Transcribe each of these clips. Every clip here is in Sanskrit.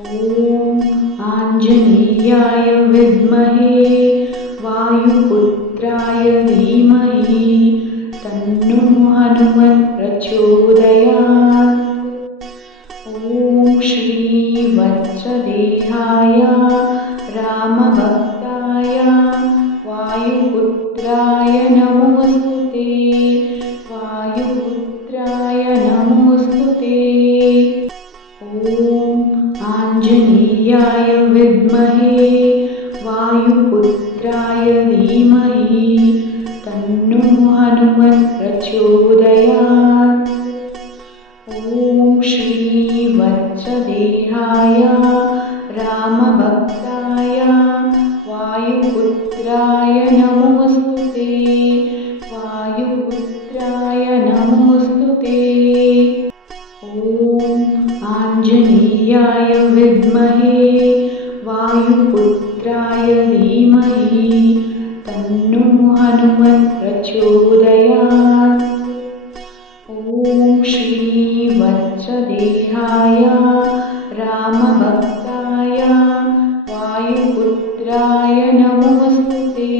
ॐ आञ्जनेयाय विद्महे वायुपुत्राय धीमहि तन्नो हनुमत् प्रचोदयात्। ॐ श्रीवत्सदेहाय रामभक्ताय वायुपुत्राय नमोऽस्तुते। वायुपुत्राय नमोऽस्तुते। ॐ आञ्जनेयाय विद्महे वायुपुत्राय धीमहि तन्नो हनुमत् प्रचोदयात्। ॐ श्रीवत्सदेहाय रामभक्ताय वायुपुत्राय नमोऽस्तुते। वायुपुत्राय नमोऽस्तुते। ॐ आञ्जनेयाय विद्महे वायुपुत्राय धीमहि तन्नो हनुमत् प्रचोदयात्। ॐ श्रीवत्सदेहाय रामभक्ताय वायुपुत्राय नमोऽस्तुते।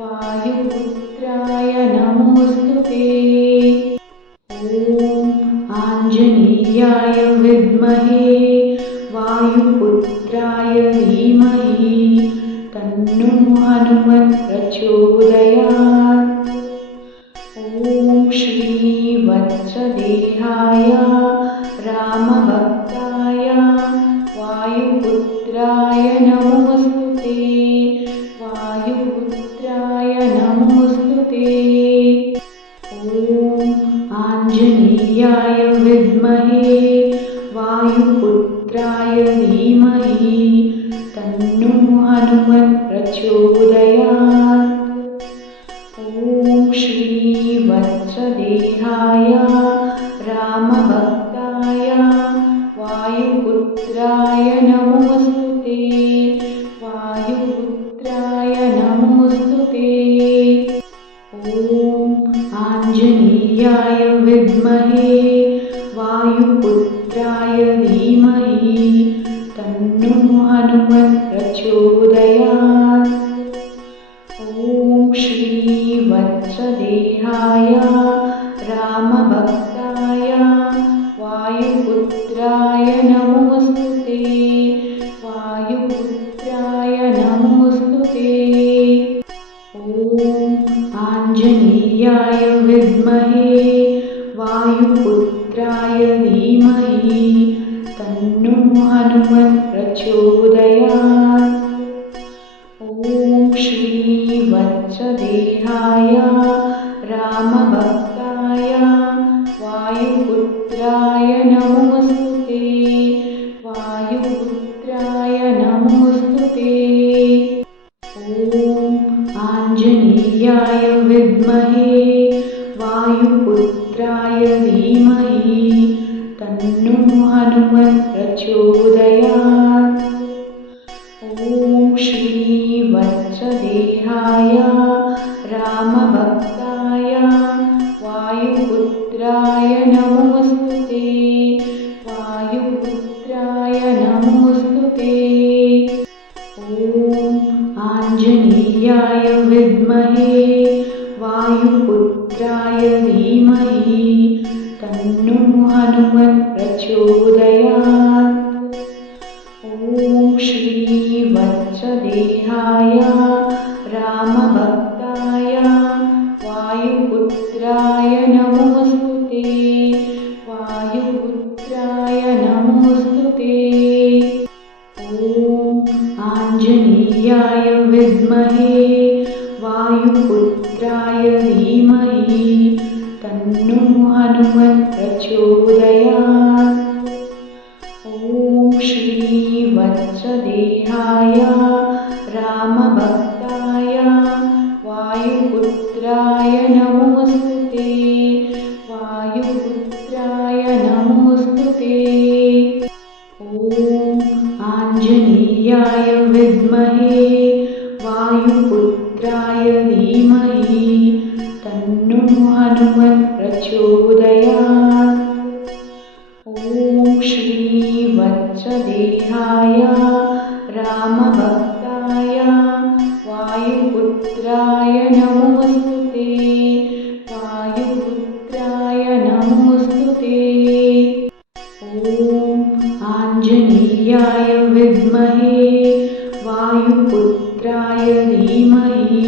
वायुपुत्राय नमोऽस्तुते। ॐ आञ्जनेयाय विद्महे वायुपुत्राय धीमहि तन्नो हनुमत् प्रचोदयात्। ॐ श्रीवत्सदेहाय रामभक्ताय वायुपुत्राय नमोऽस्तुते। वायुपुत्राय नमोऽस्तुते। ॐ आञ्जनेयाय विद्महे वायुपुत्राय धीमहि तन्नो हनुमत् प्रचोदयात्। ॐ श्रीवत्सदेहाय रामभक्ताय वायुपुत्राय नमोऽस्तुते। वायुपुत्राय नमोऽस्तुते। ॐ आञ्जनेयाय विद्महे वायुपुत्राय धीमहि तन्नो हनुमत् प्रचोदयात्। ॐ श्रीवत्सदेहाय रामभक्ताय वायुपुत्राय नमोऽस्तुते। वायुपुत्राय नमोऽस्तुते। ॐ आञ्जनेयाय विद्महे वायुपुत्राय धीमहि तन्नो हनुमत् प्रचोदयात्। ॐ श्रीवत्सदेहाय रामभक्ताय वायुपुत्राय नमोऽस्तुते। वायुपुत्राय नमोऽस्तुते। ॐ आञ्जनेयाय विद्महे वायुपुत्राय धीमहि तन्नो हनुमत् प्रचोदयात्। ॐ श्रीवत्सदेहाय रामभक्ताय वायुपुत्राय नमोऽस्तुते। वायुपुत्राय नमोऽस्तुते। ॐ आञ्जनेयाय विद्महे वायुपुत्राय धीमहि तन्नो हनुमत् प्रचोदयात्। ॐ श्रीवत्सदेहाय रामभक्ताय वायुपुत्राय नमोऽस्तुते। वायुपुत्राय नमोऽस्तुते। ॐ आञ्जनेयाय विद्महे वायुपुत्राय धीमहि तन्नो हनुमत् प्रचोदयात्। ॐ श्रीवत्सदेहाय रामभक्ताय वायुपुत्राय नमोऽस्तुते। वायुपुत्राय नमोऽस्तुते। ॐ आञ्जनेयाय विद्महे वायुपुत्राय धीमहि तन्नो हनुमत् प्रचोदयात्। ॐ श्रीवत्स वत्सदेहाय रामभक्ताय वायुपुत्राय नमोऽस्तुते वायुपुत्राय नमोऽस्तुते। ॐ आञ्जनेयाय विद्महे वायुपुत्राय धीमहि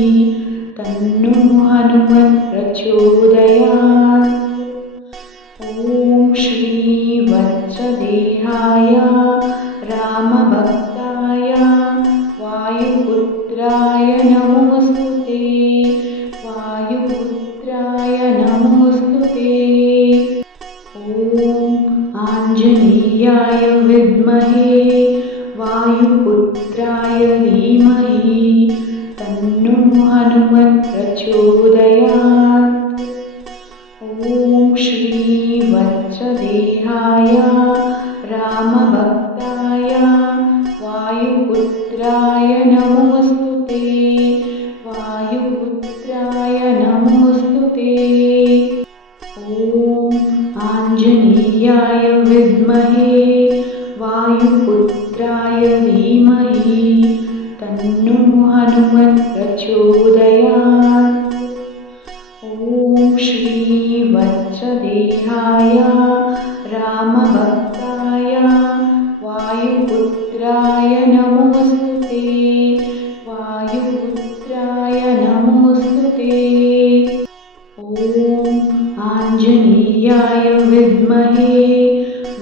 तन्नो हनुमत् प्रचोदयात्। ॐ श्रीवत्सदेहाय रामभक्ताय वायुपुत्राय नमोऽस्तुते वायुपुत्राय नमोऽस्तुते। ॐ आञ्जनेयाय विद्महे वायुपुत्राय धीमहि तन्नो हनुमत् प्रचोदयात्। ॐ श्रीवत्सदेहाय रामभक्ताय वायुपुत्राय नमोऽस्तुते वायुपुत्राय नमोऽस्तुते। ॐ आञ्जनेयाय विद्महे वायुपुत्राय धीमहि तन्नो हनुमत् प्रचोदयात्। ॐ श्रीवत्सदेहाय रामभक्ताय वायुपुत्राय नमोऽस्तुते वायुपुत्राय नमोऽस्तुते। ॐ आञ्जनेयाय विद्महे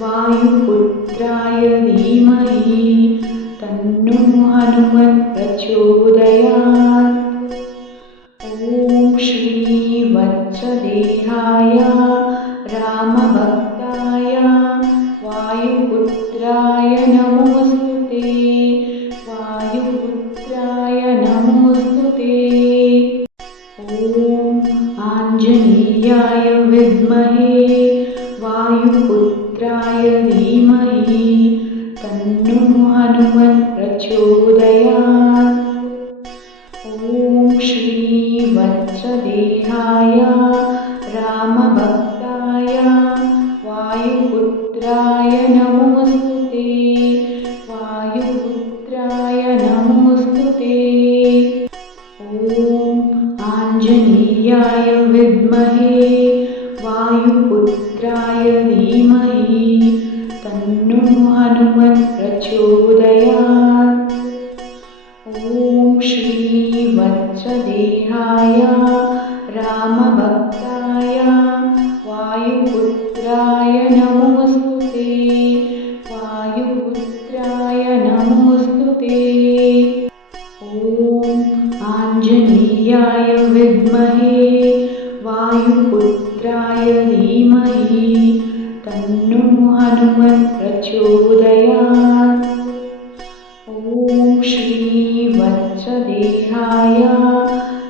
वायुपुत्राय धीमहि तन्नो हनुमत् प्रचोदयात्। ॐ श्रीवत्सदेहाय रामभक्ताय वायुपुत्राय नमोऽस्तुते वायुपुत्राय नमोऽस्तुते। ॐ आञ्जनेयाय विद्महे वायुपुत्राय धीमहि तन्नो हनुमत् प्रचोदयात्। ॐ श्रीवत्सदेहाय रामभक्ताय वायुपुत्राय नमोऽस्तुते वायुपुत्राय नमोऽस्तुते। ॐ आञ्जनेयाय विद्महे वायुपुत्राय धीमहि तन्नो हनुमत् प्रचोदयात्। ॐ श्रीवत्सदेहाय रामभक्ताय वायुपुत्राय नमोऽस्तुते वायुपुत्राय नमोऽस्तुते। ॐ आञ्जनेयाय विद्महे वायुपुत्राय धीमहि तन्नो हनुमत् प्रचोदयात्। ॐ श्रीवत्सदेहाय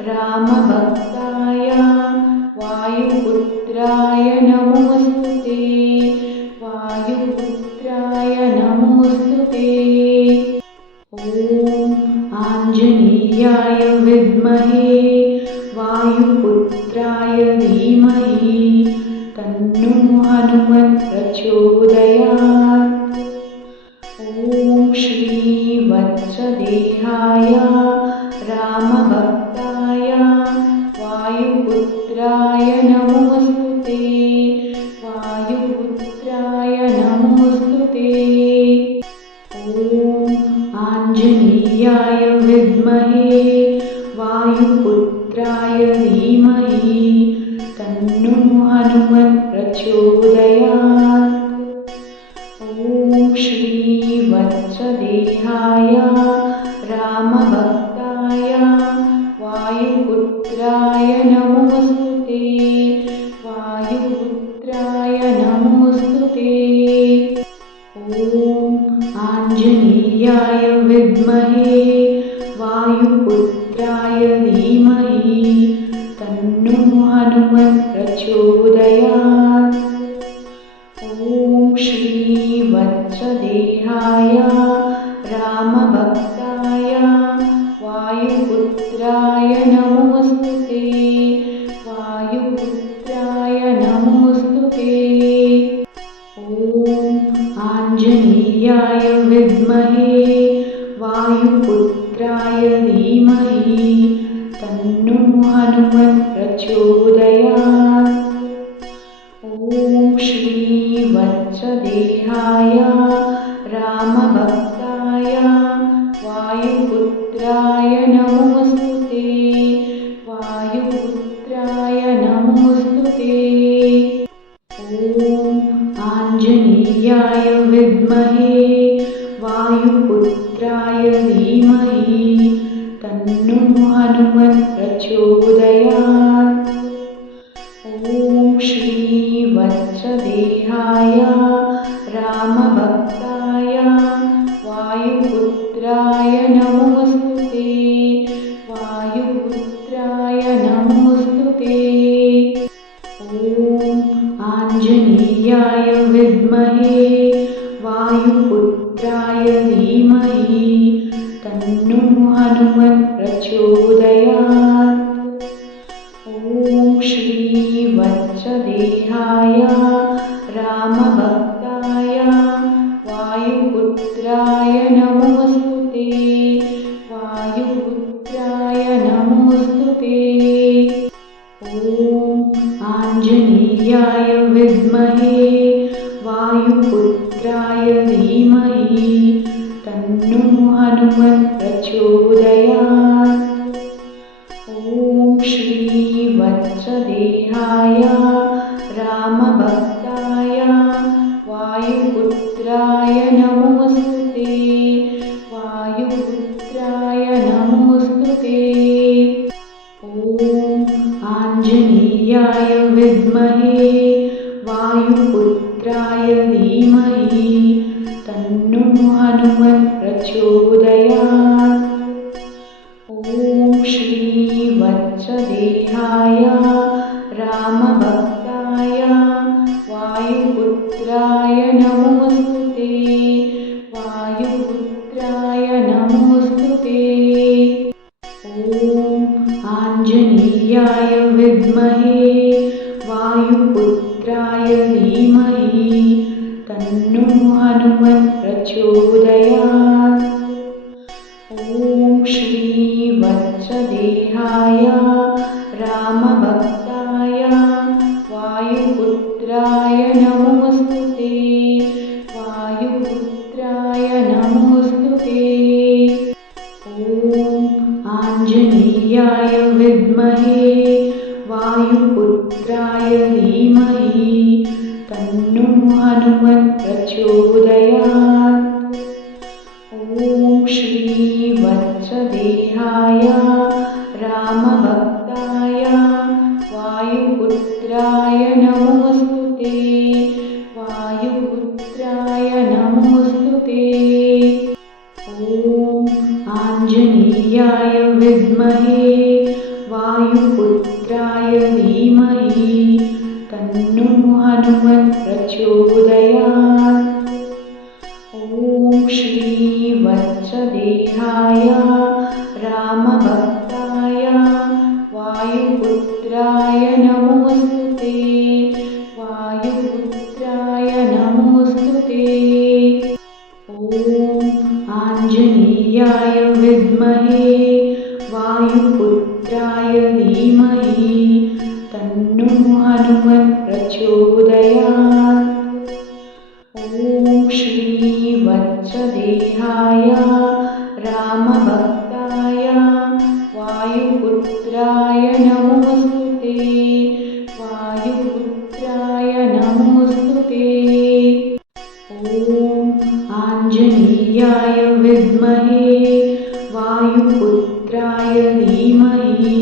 रामभक्ताय वायुपुत्राय नमोऽस्तुते वायुपुत्राय नमोऽस्तुते। ॐ आञ्जनेयाय विद्महे वायुपुत्राय धीमहि तन्नो हनुमत् प्रचोदयात्। ॐ श्रीवत्सदेहाय रामभक्ताय वायुपुत्राय नमोऽस्तुते वायुपुत्राय नमोऽस्तुते। ॐ आञ्जनेयाय विद्महे वायुपुत्राय धीमहि तन्नो हनुमत् प्रचोदयात्। ॐ श्रीवत्सदेहाय रामभक्ताय वायुपुत्राय नमोऽस्तुते वायुपुत्राय नमोऽस्तुते। ॐ आञ्जनेयाय विद्महे वायुपुत्राय धीमहि तन्नो हनुमत् प्रचोदयात्। ॐ श्रीवत्सदेहाय रामभक्ताय वायुपुत्राय नमोऽस्तुते वायुपुत्राय नमोऽस्तुते। ॐ आञ्जनेयाय विद्महे वायुपुत्राय धीमहि तन्नो हनुमत् प्रचोदयात्। ॐ श्री वत्सदेहाय रामभक्ताय वायुपुत्राय नमोऽस्तुते। वायुपुत्राय नमोऽस्तुते। ॐ आञ्जनेयाय विद्महे वायुपुत्राय धीमहि तन्नो हनुमत् प्रचोदयात्। ॐ श्री वत्सदेहाय रामभक्ताय वायुपुत्राय नमोऽस्तुते। वायुपुत्राय नमोऽस्तुते। ॐ आञ्जनेयाय विद्महे वायुपुत्राय धीमहि तन्नो हनुमत् प्रचोदयात्। ॐ श्री वत्सदेहाय रामभक्ताय वायुपुत्राय नमोऽस्तुते। वायुपुत्राय नमोऽस्तुते। ॐ आञ्जनेयाय विद्महे वायुपुत्राय धीमहि तन्नो हनुमत् प्रचोदयात्। ॐ श्री वत्सदेहाय रामभक्ताय वायुपुत्राय नमोऽस्तुते। वायुपुत्राय नमोऽस्तुते। ॐ आञ्जनेयाय विद्महे वायुपुत्राय धीमहि तन्नो हनुमत् प्रचोदयात्। ॐ श्री वत्सदेहाय रामभक्ताय वायुपुत्राय नमोऽस्तुते। वायुपुत्राय नमोऽस्तुते। ॐ आञ्जनेयाय विद्महे वायुपुत्राय धीमहि तन्नो हनुमत् प्रचोदयात्। ॐ श्री वत्सदेहाय रामभक्ताय वायुपुत्राय नमोऽस्तुते। वायुपुत्राय नमोऽस्तुते। ॐ आञ्जनेयाय विद्महे वायुपुत्राय धीमहि तन्नो हनुमत् प्रचोदयात्। ॐ श्री वत्सदेहाय रामभक्ताय वायुपुत्राय नमोऽस्तुते। वायुपुत्राय नमोऽस्तुते। ॐ आञ्जनेयाय विद्महे वायुपुत्राय धीमहि तन्नो हनुमत् प्रचोदयात्। ॐ श्री वत्सदेहाय रामभक्ताय वायुपुत्राय नमोऽस्तुते। वायुपुत्राय नमोऽस्तुते। ॐ आञ्जनेयाय विद्महे वायुपुत्राय धीमहि तन्नो हनुमत् प्रचोदयात्। ॐ श्री वत्सदेहाय रामभक्ताय वायुपुत्राय नमोऽस्तुते। वायुपुत्राय नमोऽस्तुते। ॐ आञ्जनेयाय विद्महे वायुपुत्राय धीमहि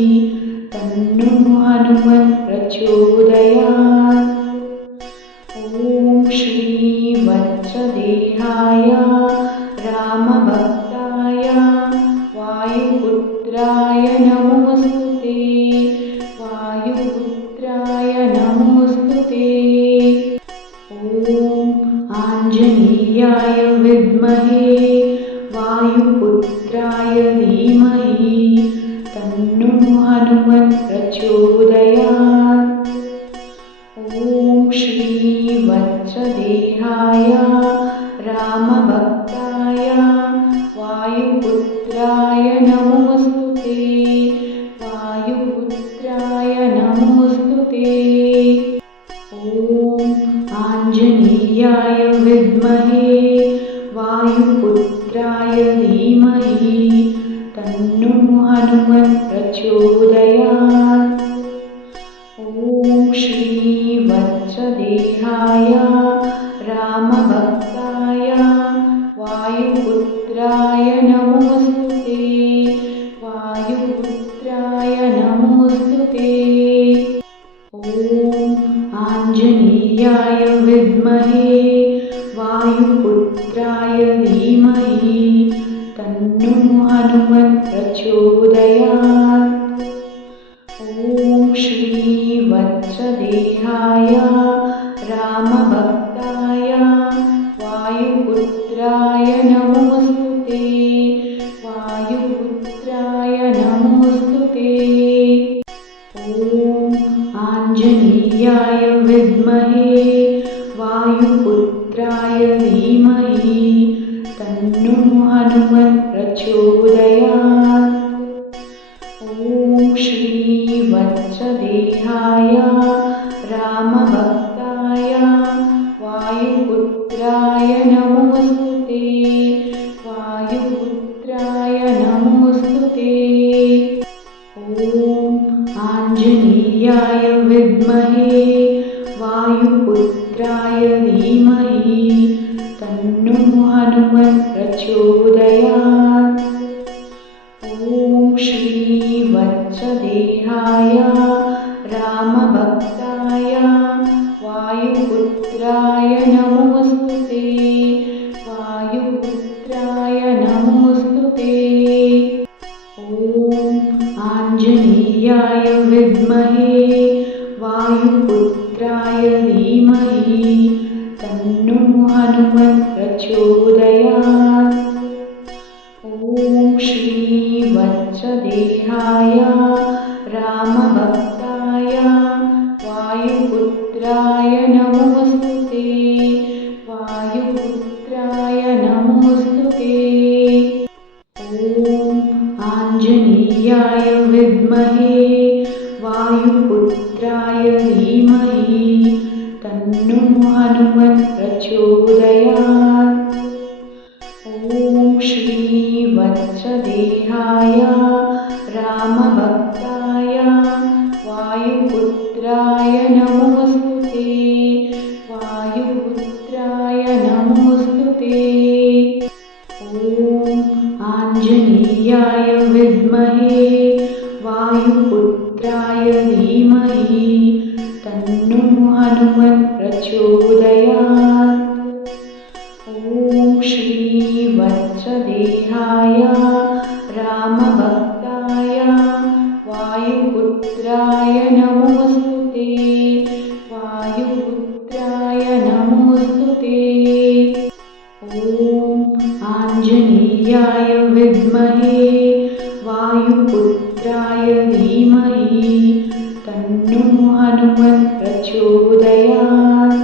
तन्नो हनुमत् प्रचोदयात्। ॐ श्री वत्सदेहाय रामभक्ताय वायुपुत्राय नमोऽस्तुते। वायुपुत्राय नमोऽस्तुते। ॐ आञ्जनेयाय विद्महे वायुपुत्राय धीमहि तन्नो हनुमत् प्रचोदयात्। ॐ श्री वत्सदेहाय रामभक्ताय धीमहि तन्नो हनुमत् प्रचोदयात्। ॐ श्री वत्सदेहाय रामभक्ताय वायुपुत्राय नमोऽस्तुते। वायुपुत्राय नमोऽस्तुते। ॐ आञ्जनेयाय विद्महे वायुपुत्राय धीमहि तन्नो हनुमत् प्रचोदयात्। ॐ श्री वत्सदेहाय रामभक्ताय वायुपुत्राय नमोऽस्तुते। वायुपुत्राय नमोऽस्तुते। ॐ आञ्जनेयाय विद्महे वायुपुत्राय धीमहि तन्नो हनुमत् प्रचोदयात्। ॐ श्री वत्सदेहाय रामभक्ताय वायुपुत्राय नमोऽस्तुते। वायुपुत्राय नमोऽस्तुते। ॐ आञ्जनेयाय विद्महे वायुपुत्राय धीमहि तन्नो हनुमत् प्रचोदयात्। ॐ श्री वत्सदेहाय रामभक्ताय वायुपुत्राय नमोऽस्तुते। वायुपुत्राय नमोऽस्तुते। ॐ आञ्जनेयाय विद्महे वायुपुत्राय धीमहि तन्नो हनुमत् प्रचोदयात्। ॐ श्री वत्सदेहाय रामभक्ताय वायुपुत्राय नमोऽस्तुते। वायुपुत्राय नमोऽस्तुते। ॐ आञ्जनेयाय विद्महे वायुपुत्राय धीमहि तन्नो हनुमत् प्रचोदयात्। ॐ श्री वत्सदेहाय रामभक्ताय वायुपुत्राय नमोऽस्तुते। वायुपुत्राय नमोऽस्तुते। ॐ आञ्जनेयाय विद्महे वायुपुत्राय धीमहि तन्नो हनुमत् प्रचोदयात्।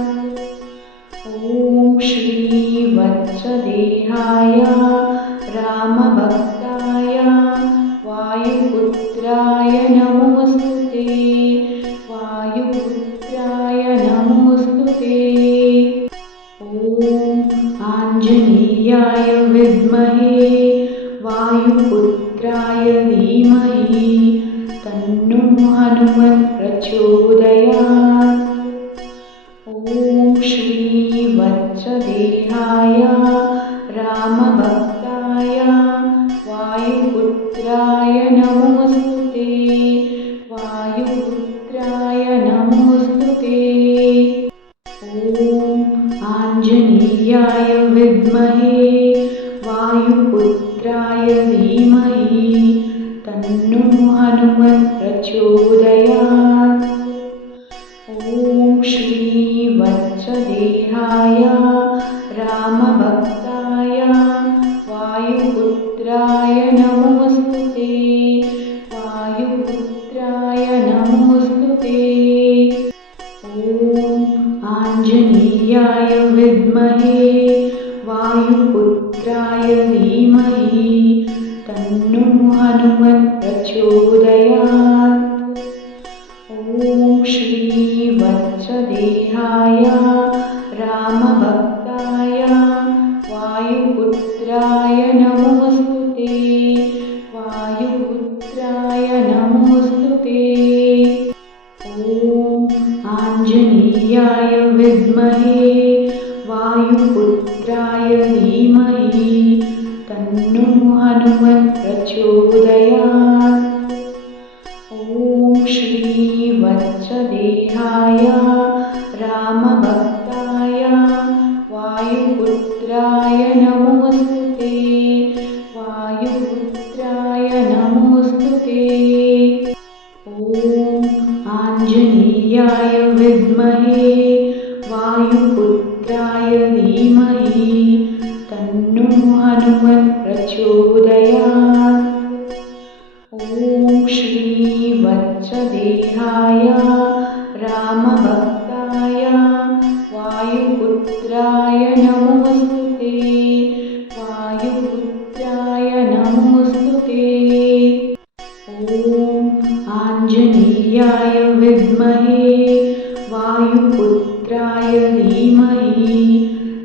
ॐ श्री वत्सदेहाय रामभक्ताय वायुपुत्राय नमोऽस्तुते। वायुपुत्राय नमोऽस्तुते। ॐ आञ्जनेयाय विद्महे वायुपुत्राय धीमहि तन्नो हनुमत् प्रचोदयात्। ॐ श्री वत्सदेहाय रामभक्ताय वायुपुत्राय नमोऽस्तुते। वायुपुत्राय नमोऽस्तुते। ॐ आञ्जनेयाय विद्महे वायुपुत्राय धीमहि तन्नो हनुमत् प्रचोदयात्। ॐ श्री वत्सदेहाय रामभक्ताय वायुपुत्राय नमोऽस्तुते। वायुपुत्राय नमोऽस्तुते। ॐ आञ्जनेयाय विद्महे वायुपुत्राय धीमहि तन्नो हनुमत् प्रचोदयात्। ॐ श्री वत्सदेहाय रामभक्ताय वायुपुत्राय नमोऽस्तुते। वायुपुत्राय नमोऽस्तुते। ॐ आञ्जनेयाय विद्महे वायुपुत्राय धीमहि तन्नो हनुमत् प्रचोदयात्। ॐ श्री वत्सदेहाय रामभक्ताय वायुपुत्राय नमोऽस्तुते। हनुमत्प्रचोदयात्। ॐ श्रीवत्सदेहाय रामभक्ताय वायुपुत्राय नमोऽस्तुते। वायुपुत्राय नमोऽस्तुते। ॐ आञ्जनेयाय विद्महे वायुपुत्राय धीमहि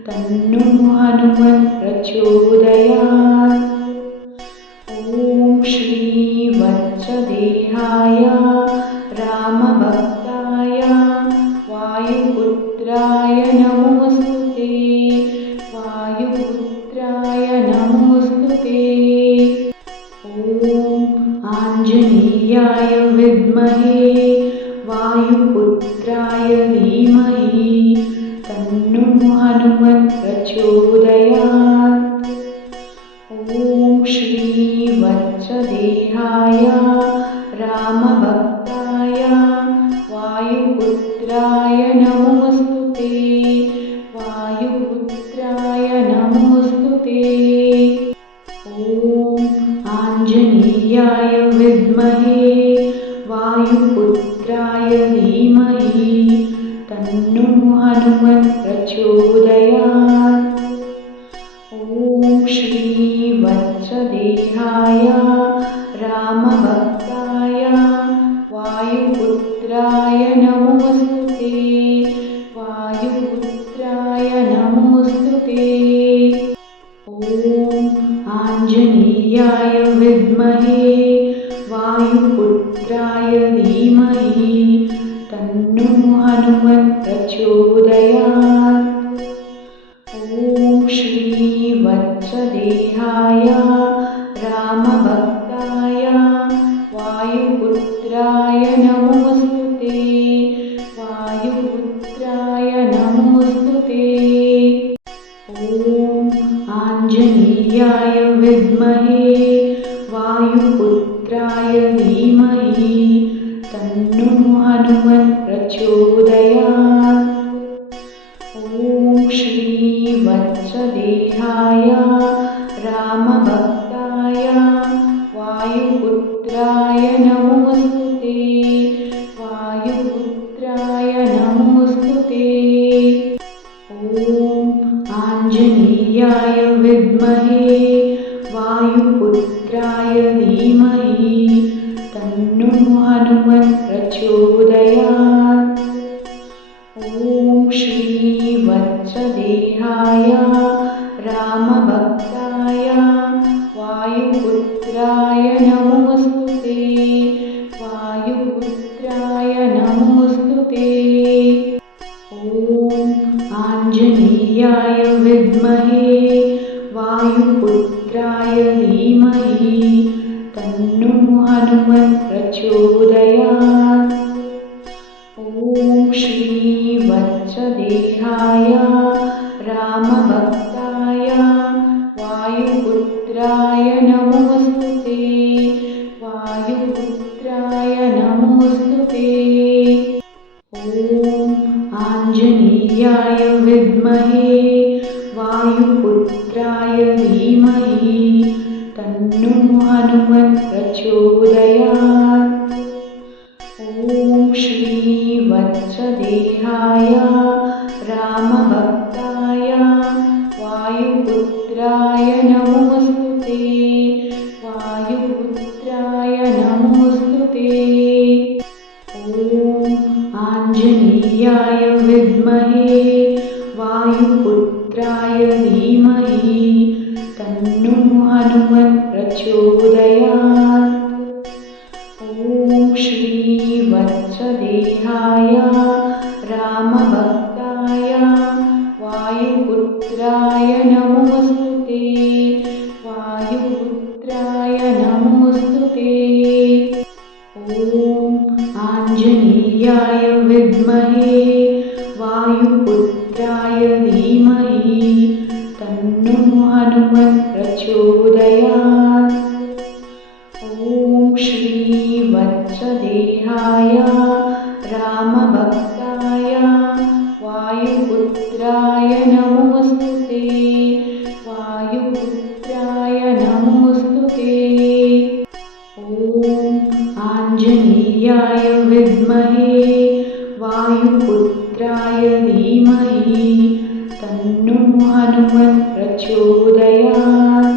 तन्नो हनुमत्प्रचोदयात्। ॐ श्रीवत्सदेहाय रामभक्ताय वायुपुत्राय नमोऽस्तुते। वायुपुत्राय नमोऽस्तुते। ॐ आञ्जनेयाय विद्महे वायुपुत्राय धीमहि तन्नो हनुमत्प्रचोदयात्। ॐ श्रीवत्सदेहाय रामभक्ताय वायुपुत्राय नमोऽस्तुते। वायुपुत्राय नमोऽस्तुते। ॐ आञ्जनेयाय विद्महे वायुपुत्राय धीमहि तन्नो हनुमत्प्रचोदयात्। ॐ श्रीवत्सदेहाय रामभक्ताय वायुपुत्राय नमोऽस्तुते। वायुपुत्राय नमोऽस्तुते। ॐ आञ्जनेयाय विद्महे वायुपुत्राय धीमहि तन्नो हनुमत्प्रचोदयात्। ॐ श्रीवत्सदेहाय रामभक्ताय वायुपुत्राय नमोऽस्तुते। वायुपुत्राय नमोऽस्तुते। ॐ आञ्जनेयाय विद्महे वायुपुत्राय धीमहि तन्नो हनुमत्प्रचोदयात्। ॐ श्रीवत्सदेहाय रामभक्ताय वायुपुत्राय नमोऽस्तुते। वायुपुत्राय नमोऽस्तुते। ॐ आञ्जनेयाय विद्महे वायुपुत्राय धीमहि तन्नो हनुमत्प्रचोदयात्। ॐ श्रीवत्सदेहाय रामभक्ताय वायुपुत्राय नमोऽस्तुते। वायुपुत्राय नमोऽस्तुते। ॐ आञ्जनेयाय विद्महे वायुपुत्राय धीमहि तन्नो हनुमत्प्रचोदयात्। ॐ श्रीवत्सदेहाय रामभक्ताय वायुपुत्राय नमोऽस्तुते। वायुपुत्राय नमोऽस्तुते। ॐ आञ्जनेयाय विद्महे वायुपुत्राय धीमहि तन्नो हनुमत्प्रचोदयात्। ॐ श्रीवत्सदेहाय रामभक्ताय वायुपुत्राय नमोऽस्तुते। वायुपुत्राय नमोऽस्तुते। ॐ आञ्जनेयाय विद्महे वायुपुत्राय धीमहि तन्नो हनुमत्प्रचोदयात्। ॐ श्रीवत्सदेहाय रामभक्ताय वायुपुत्राय नमोऽस्तुते। वायुपुत्राय नमोऽस्तुते। ॐ आञ्जनेयाय विद्महे वायुपुत्राय धीमहि तन्नो हनुमत्प्रचोदयात्। ॐ श्रीवत्सदेहाय रामभक्ताय वायुपुत्राय नमोऽस्तुते। वायुपुत्राय वायुपुत्राय नमोऽस्तु ते। ॐ आञ्जनेयाय विद्महे वायुपुत्राय धीमहि तन्नो हनुमत् प्रचोदयात्।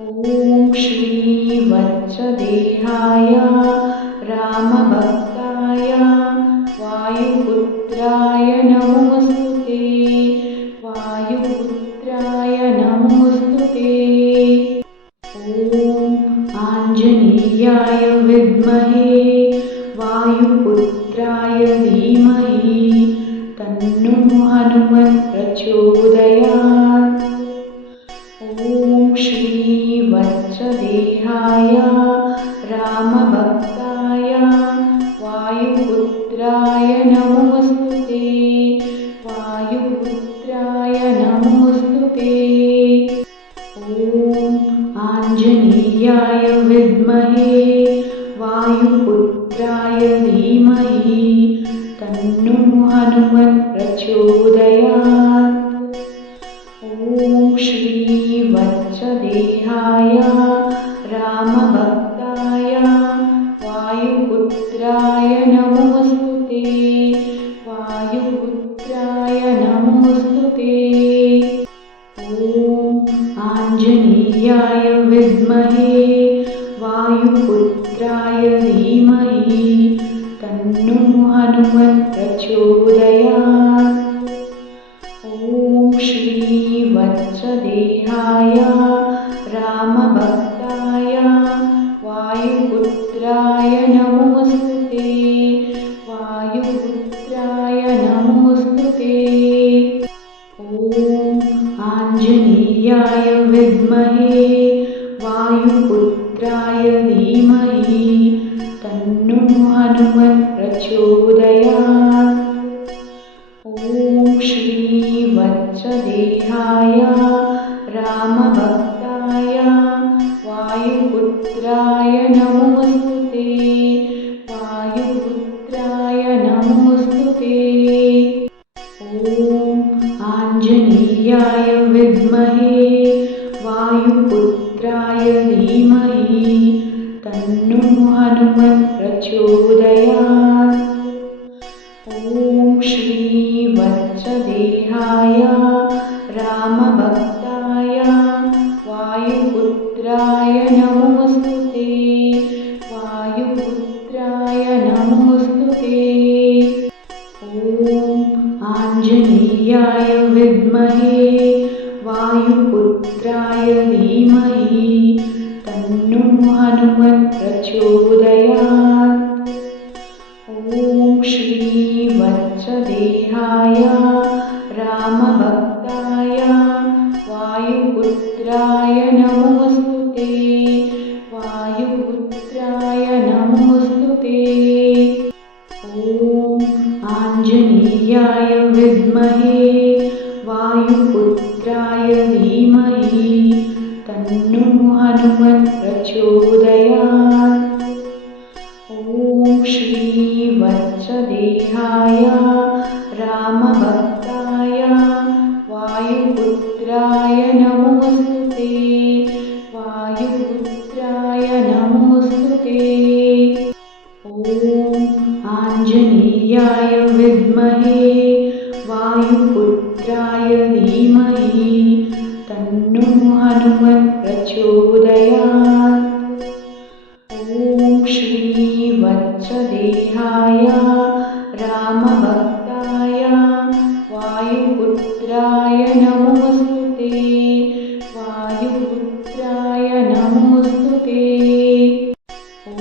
ॐ श्रीवत्सदेहाय रामभक्ताय वायुपुत्राय नमोऽस्तु ते। वायुपुत्राय नमोऽस्तु ते। ॐ आञ्जनेयाय विद्महे वायुपुत्राय धीमहि तन्नो हनुमत् प्रचोदयात्। ॐ श्रीवत्सदेहाय रामभक्ताय वायुपुत्राय नमोऽस्तु ते। वायुपुत्राय नमोऽस्तु ते। ॐ आञ्जनेयाय विद्महे वायुपुत्राय धीमहि तन्नो हनुमत् प्रचोदयात्। ॐ श्रीवत्सदेहाय रामभक्ताय वायुपुत्राय नमोऽस्तु ते। वायुपुत्राय नमोऽस्तु ते। ॐ आञ्जनेयाय विद्महे वायुपुत्राय धीमहि तन्नो हनुमत् प्रचोदयात्। ॐ श्रीवत्सदेहाय रामभक्ताय वायुपुत्राय नमोऽस्तु ते। वायुपुत्राय नमोऽस्तु ते। ॐ आञ्जनेयाय विद्महे वायुपुत्राय धीमहि तन्नो हनुमत् प्रचोदयात्। ॐ श्रीवत्सदेहाय रामभक्ताय वायुपुत्राय नमोऽस्तु ते। वायुपुत्राय नमोऽस्तु ते। ॐ आञ्जनेयाय विद्महे वायुपुत्राय धीमहि तन्नो हनुमत् प्रचोदयात्। ॐ श्रीवत्सदेहाय रामभक्ताय वायुपुत्राय नमोऽस्तु ते। वायुपुत्राय नमोऽस्तु ते। ॐ आञ्जनेयाय विद्महे वायुपुत्राय धीमहि तन्नो हनुमत् प्रचोदयात्। ॐ श्रीवत्सदेहाय रामभक्ताय वायुपुत्राय नमोऽस्तु ते। वायुपुत्राय नमोऽस्तु ते। ॐ आञ्जनेयाय विद्महे वायुपुत्राय धीमहि तन्नो हनुमत् प्रचोदयात्। ॐ श्रीवत्सदेहाय रामभक्ताय वायुपुत्राय नमोऽस्तु ते। वायुपुत्राय नमोऽस्तु ते। ॐ आञ्जनेयाय विद्महे वायुपुत्राय धीमहि तन्नो हनुमत् प्रचोदयात्। ॐ श्रीवत्सदेहाय रामभक्ताय वायुपुत्राय नमोऽस्तु ते। वायुपुत्राय नमोऽस्तु ते। ॐ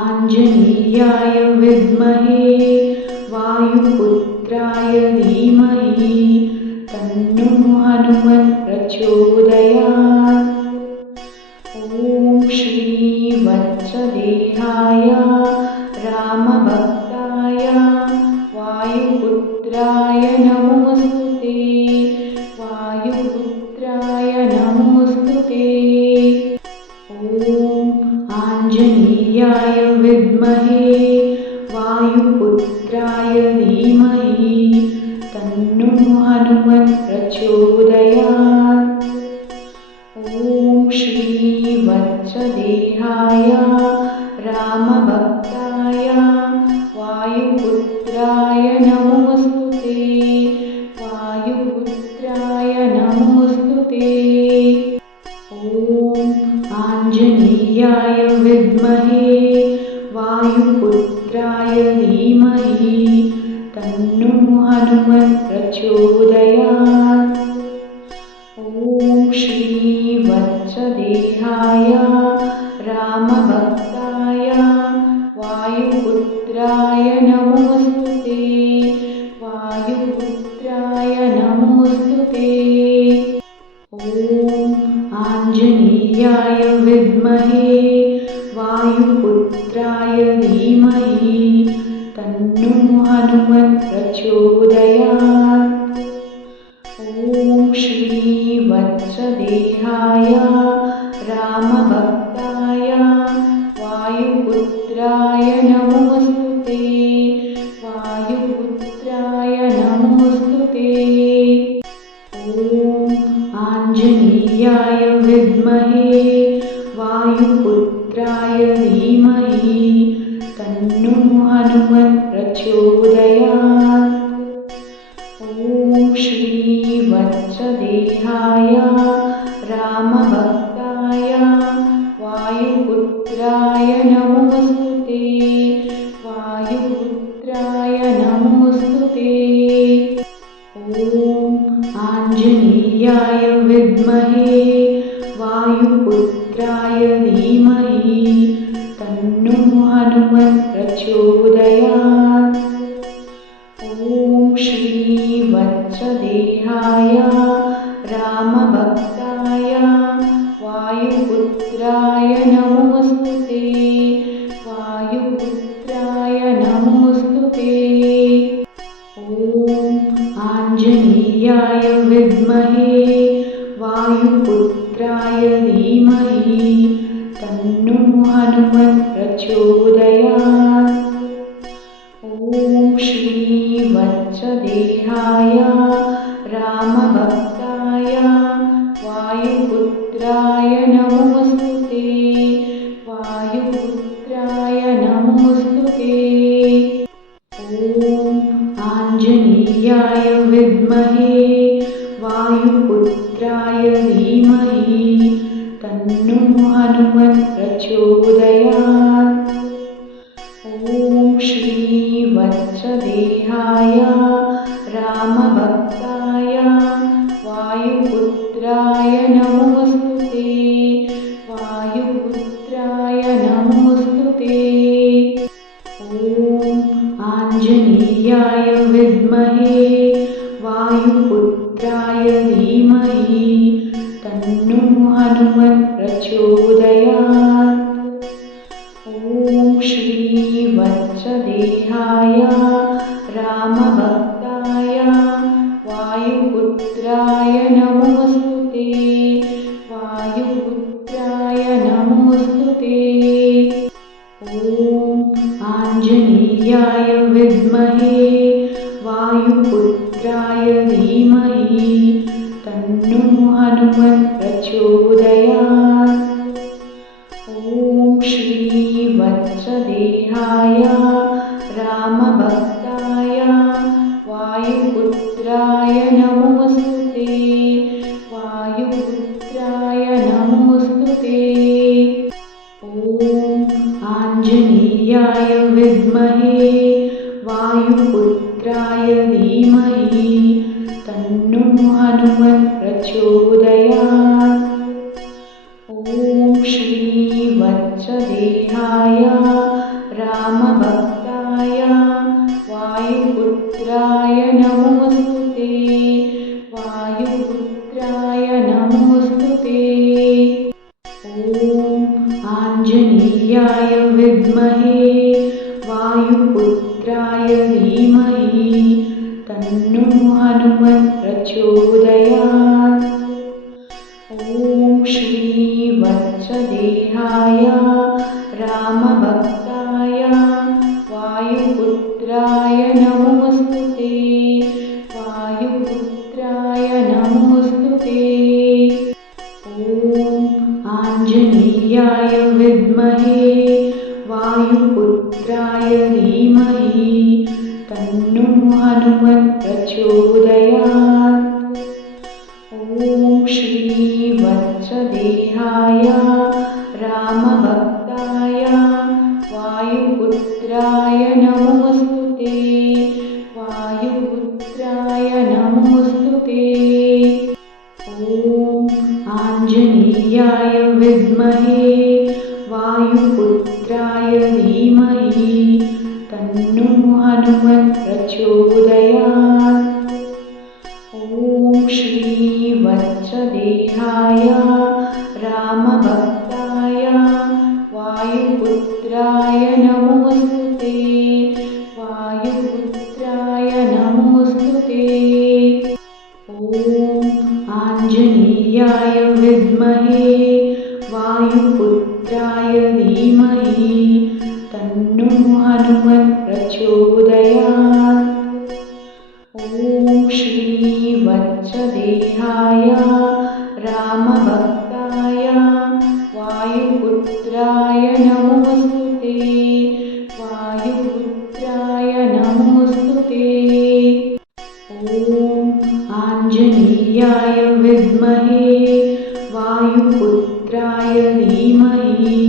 आञ्जनेयाय विद्महे वायुपुत्राय धीमहि तन्नो हनुमत् प्रचोदयात्। ॐ श्रीवत्सदेहाय रामभक्ताय वायुपुत्राय नमोऽस्तु ते। वायुपुत्राय नमोऽस्तु ते। ॐ आञ्जनेयाय विद्महे वायुपुत्राय धीमहि तन्नो हनुमत् प्रचोदयात्। ॐ श्रीवत्सदेहाय रामभक्ताय वायुपुत्राय नमोऽस्तुते। वायुपुत्राय नमोऽस्तुते। ॐ आञ्जनेयाय विद्महे वायुपुत्राय धीमहि तन्नो हनुमत् प्रचोदयात्। ॐ श्रीवत्सदेहाय रामभक्ताय वायुपुत्राय नमोऽस्तुते। वायुपुत्राय नमोऽस्तुते। ॐ आञ्जनेयाय विद्महे वायुपुत्राय धीमहि तन्नो हनुमत् प्रचोदयात्। ॐ श्रीवत्सदेहाय रामभक्ताय वायुपुत्राय नमोऽस्तुते। वायुपुत्राय नमोऽस्तुते। ॐ आञ्जनेयाय विद्महे वायुपुत्राय धीमहि तन्नो हनुमत् प्रचोदयात्। ॐ श्रीवत्सदेहाय रामभक्ताय वायुपुत्राय नमोऽस्तुते। वायुपुत्राय नमोऽस्तुते। ॐ आञ्जनेयाय विद्महे वायुपुत्राय धीमहि तन्नो हनुमत् प्रचोदयात्। ॐ श्रीवत्सदेहाय रामभक्ताय वायुपुत्राय नमोऽस्तुते। वायुपुत्राय नमोऽस्तुते। ॐ आञ्जनेयाय विद्महे वायुपुत्राय धीमहि तन्नो हनुमत् प्रचोदयात्। ॐ श्रीवत्सदेहाय रामभक्ताय वायुपुत्राय नमोऽस्तुते। वायुपुत्राय नमोऽस्तुते। ॐ आञ्जनेयाय विद्महे वायुपुत्राय धीमहि तन्नो हनुमत् प्रचोदयात्। ॐ श्रीवत्सदेहाय रामभक्ताय वायुपुत्राय नमोऽस्तुते। वायुपुत्राय नमोऽस्तुते। ॐ आञ्जनेयाय विद्महे वायुपुत्राय धीमहि तन्नो हनुमत् प्रचोदयात्। ॐ श्रीवत्सदेहाय रामभक्ताय वायुपुत्राय नमोऽस्तुते। वायुपुत्राय नमोऽस्तुते। ॐ आञ्जनेयाय विद्महे वायुपुत्राय धीमहि तन्नो हनुमत् प्रचोदयात्। ॐ श्रीवत्सदेहाय रामभक्ताय वायुपुत्राय नमोऽस्तुते। वायुपुत्राय नमोऽस्तुते। ॐ आञ्जनेयाय विद्महे वायुपुत्राय धीमहि तन्नो हनुमत् प्रचोदयात्। ॐ श्रीवत्सदेहाय रामभक्ताय वायुपुत्राय नमोऽस्तुते। वायुपुत्राय नमोऽस्तुते। ॐ आञ्जनेयाय विद्महे वायुपुत्राय धीमहि तन्नो हनुमत् प्रचोदयात्। ॐ श्रीवत्सदेहाय रामभक्ताय वायुपुत्राय नमोऽस्तुते। वायुपुत्राय नमोऽस्तुते। ॐ प्रचोदयात्। ॐ श्रीवत्सदेहाय रामभक्ताय वायुपुत्राय नमोऽस्तुते। वायुपुत्राय नमोऽस्तुते। ॐ आञ्जनेयाय विद्महे वायुपुत्राय धीमहि तन्नो हनुमत् प्रचोदयात्। ॐ श्रीवत्सदेहाय रामभक्ताय वायुपुत्राय नमोऽस्तुते। वायुपुत्राय नमोऽस्तुते। ॐ आञ्जनेयाय विद्महे वायुपुत्राय धीमहि तन्नो हनुमत् प्रचोदयात्। ॐ श्रीवत्सदेहाय रामभक्ताय वायुपुत्राय नमोऽस्तुते। वायुपुत्राय नमोऽस्तुते। ॐ आञ्जनेयाय विद्महे वायुपुत्राय धीमहि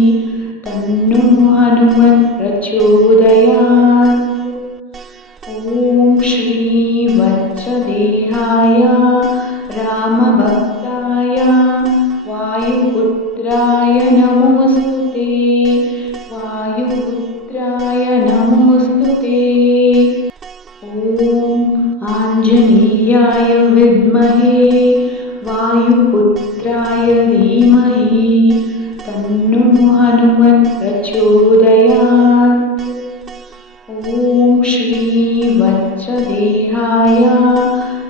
तन्नो हनुमत् प्रचोदयात्। ॐ श्रीवत्सदेहाय रामभक्ताय वायुपुत्राय नमोऽस्तुते। वायुपुत्राय नमोऽस्तुते। ॐ आञ्जनेयाय विद्महे वायुपुत्राय धीमहि तन्नो हनुमत् प्रचोदयात्। ॐ श्रीवत्सदेहाय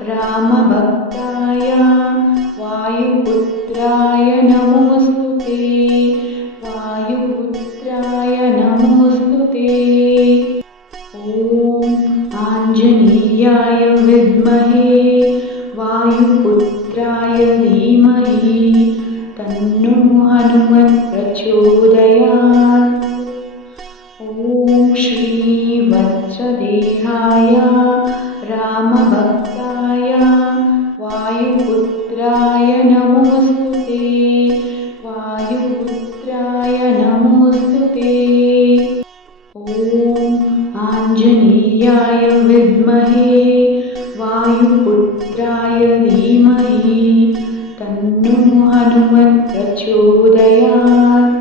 रामभक्ताय वायुपुत्राय नमोऽस्तुते। वायुपुत्राय नमोऽस्तुते। ॐ आञ्जनेयाय विद्महे वायुपुत्राय धीमहि तन्नो हनुमत् प्रचोदयात्। ॐ श्रीवत्सदेहाय रामभक्ताय वायुपुत्राय नमोऽस्तुते। वायुपुत्राय नमोऽस्तुते। ॐ आञ्जनेयाय विद्महे वायुपुत्राय धीमहि तन्नो हनुमत् प्रचोदयात्।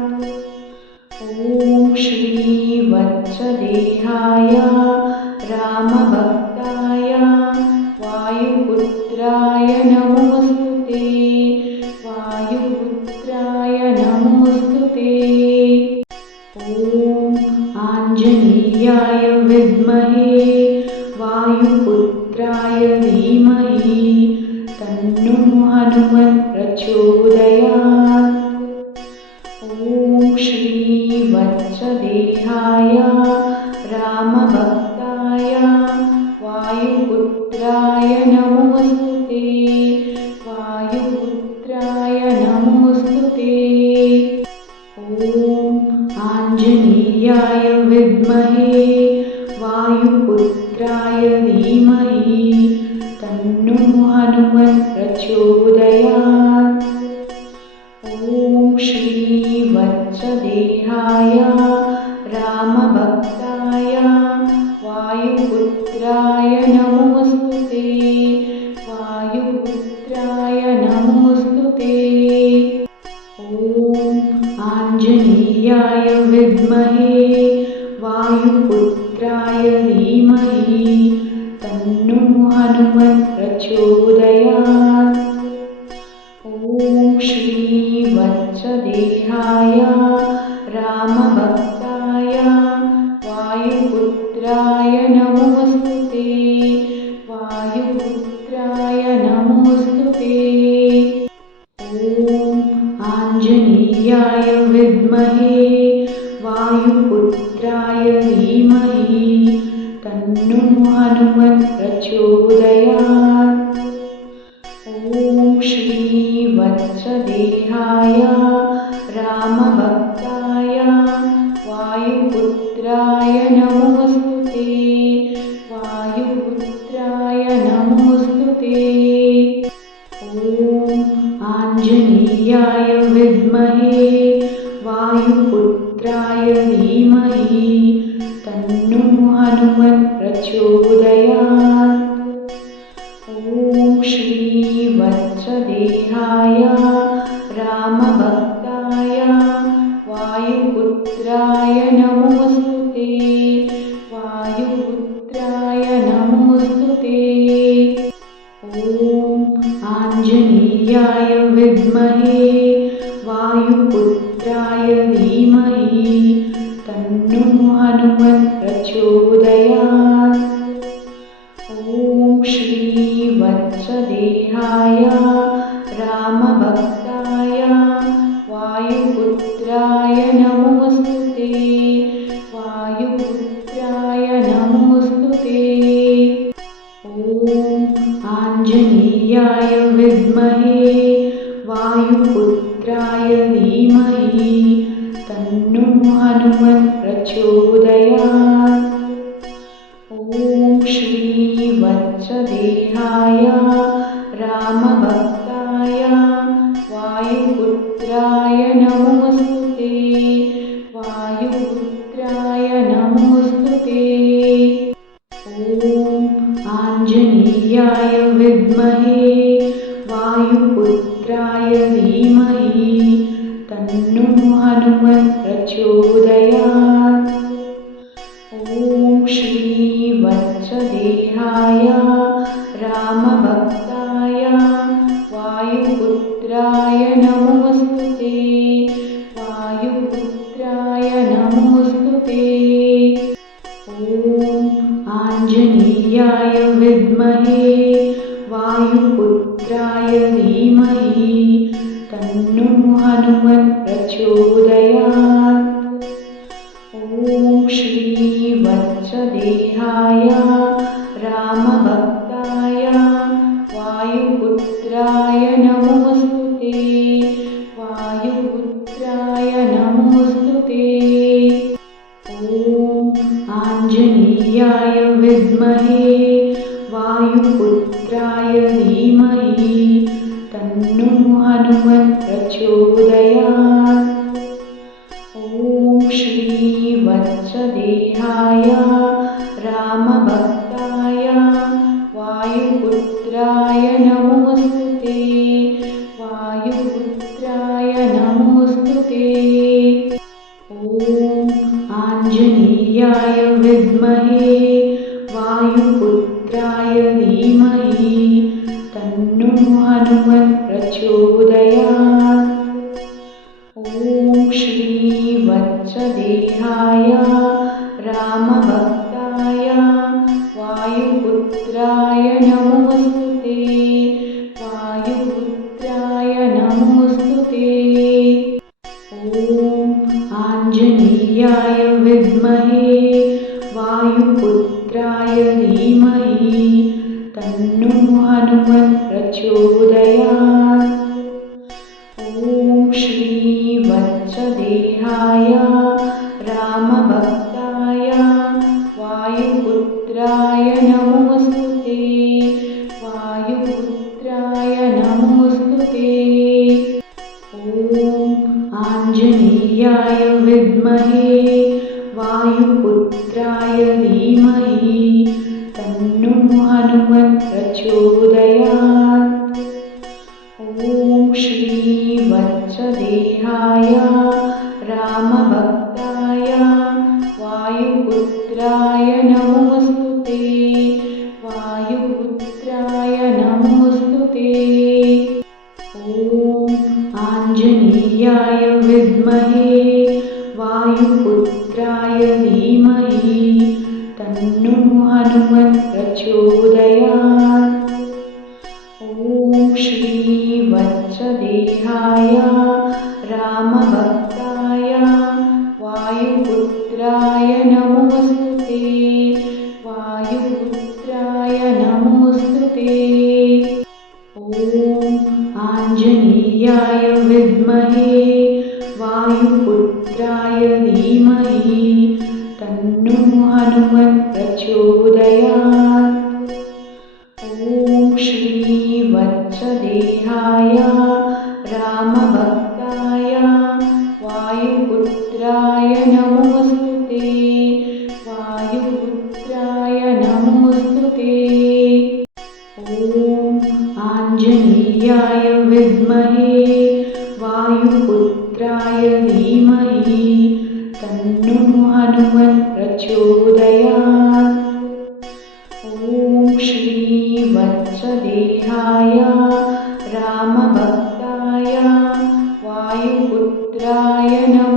ॐ श्रीवत्सदेहाय रामभक्ताय वायुपुत्राय नमोऽस्तुते। वायुपुत्राय नमोऽस्तुते। ॐ आञ्जनेयाय विद्महे वायुपुत्राय धीमहि तन्नो हनुमत् प्रचोदयात्। ॐ श्रीवत्सदेहाय रामभक्ताय वायुपुत्राय नमोऽस्तुते। वायुपुत्राय नमोऽस्तुते। ॐ आञ्जनेयाय विद्महे वायुपुत्राय धीमहि तन्नो हनुमत् प्रचोदयात्। ॐ श्रीवत्सदेहाय रामभक्ताय वायुपुत्राय नमोऽस्तुते। वायुपुत्राय नमोऽस्तुते। ॐ आञ्जनेयाय विद्महे वायुपुत्राय धीमहि तन्नो हनुमत् प्रचोदयात्। ॐ श्रीवत्सदेहाय रामभक्ताय वायुपुत्राय नमोऽस्तुते। वायुपुत्राय नमोऽस्तुते। ॐ आञ्जनेयाय विद्महे वायुपुत्राय धीमहि तन्नो हनुमत् प्रचोदयात्। ॐ श्रीवत्सदेहाय रामभक्ताय वायुपुत्राय नमोऽस्तुते। वायुपुत्राय नमोऽस्तुते। आञ्जनेयाय विद्महे वायुपुत्राय धीमहि तन्नो हनुमत् प्रचोदयात्। ॐ श्रीवत्सदेहाय रामभक्ताय वायुपुत्राय नमोऽस्तुते वायुपुत्राय नमोऽस्तुते। ॐ आञ्जनेयाय विद्महे वायुपुत्राय धीमहि तन्नो हनुमत् प्रचोदयात्। ॐ श्रीवत्सदेहाय रामभक्ताय वायुपुत्राय नमोऽस्तुते वायुपुत्राय नमोऽस्तुते। ॐ आञ्जनेयाय विद्महे वायुपुत्राय धीमहि तन्नो हनुमत् प्रचोदयात्। ॐ श्रीवत्सदेहाय रामभक्ताय वायुपुत्राय नमोऽस्तुते वायुपुत्राय नमोऽस्तुते। ॐ आञ्जनेयाय विद्महे वायुपुत्राय धीमहि तन्नो हनुमत् प्रचोदयात्। ॐ श्रीवत्सदेहाय रामभक्ताय वायुपुत्राय नमोऽस्तुते वायुपुत्राय नमोऽस्तुते। ॐ आञ्जनेयाय विद्महे वायुपुत्राय धीमहि तन्नो हनुमत् प्रचोदयात्। ॐ श्रीवत्सदेहाय रामभक्ताय वायुपुत्राय नमोऽस्तुते वायुपुत्राय नमोऽस्तुते। ॐ आञ्जनेयाय विद्महे वायुपुत्राय धीमहि तन्नो हनुमत् प्रचोदयात्। ॐ श्रीवत्सदेहाय रामभक्ताय वायुपुत्राय नमोऽस्तुते वायुपुत्राय नमोऽस्तुते। ॐ आञ्जनेयाय विद्महे वायुपुत्राय धीमहि तन्नो हनुमत् प्रचोदयात्। ॐ श्रीवत्सदेहाय रामभक्ताय वायुपुत्राय नमोऽस्तुते वायुपुत्राय नमोऽस्तुते। ॐ आञ्जनेयाय विद्महे वायुपुत्राय धीमहि तन्नो हनुमत् प्रचोदयात्। ॐ श्रीवत्सदेहाय रामभक्ताय वायुपुत्राय नमोऽस्तुते वायुपुत्राय नमोऽस्तुते। ॐ आञ्जनेयाय विद्महे वायुपुत्राय धीमहि तन्नो हनुमत् प्रचोदयात्। ॐ श्रीवत्सदेहाय रामभक्ताय वायुपुत्राय नमोऽस्तुते वायुपुत्राय नमोऽस्तुते। ॐ आञ्जनेयाय विद्महे वायुपुत्राय धीमहि तन्नो हनुमत् प्रचोदयात्। ॐ श्रीवत्सदेहाय रामभक्ताय वायुपुत्राय नमोऽस्तुते वायुपुत्राय नमोऽस्तुते। ॐ आञ्जनेयाय विद्महे वायुपुत्राय धीमहि तन्नो हनुमत् प्रचोदयात्। ॐ श्रीवत्सदेहाय वायुपुत्राय नमः।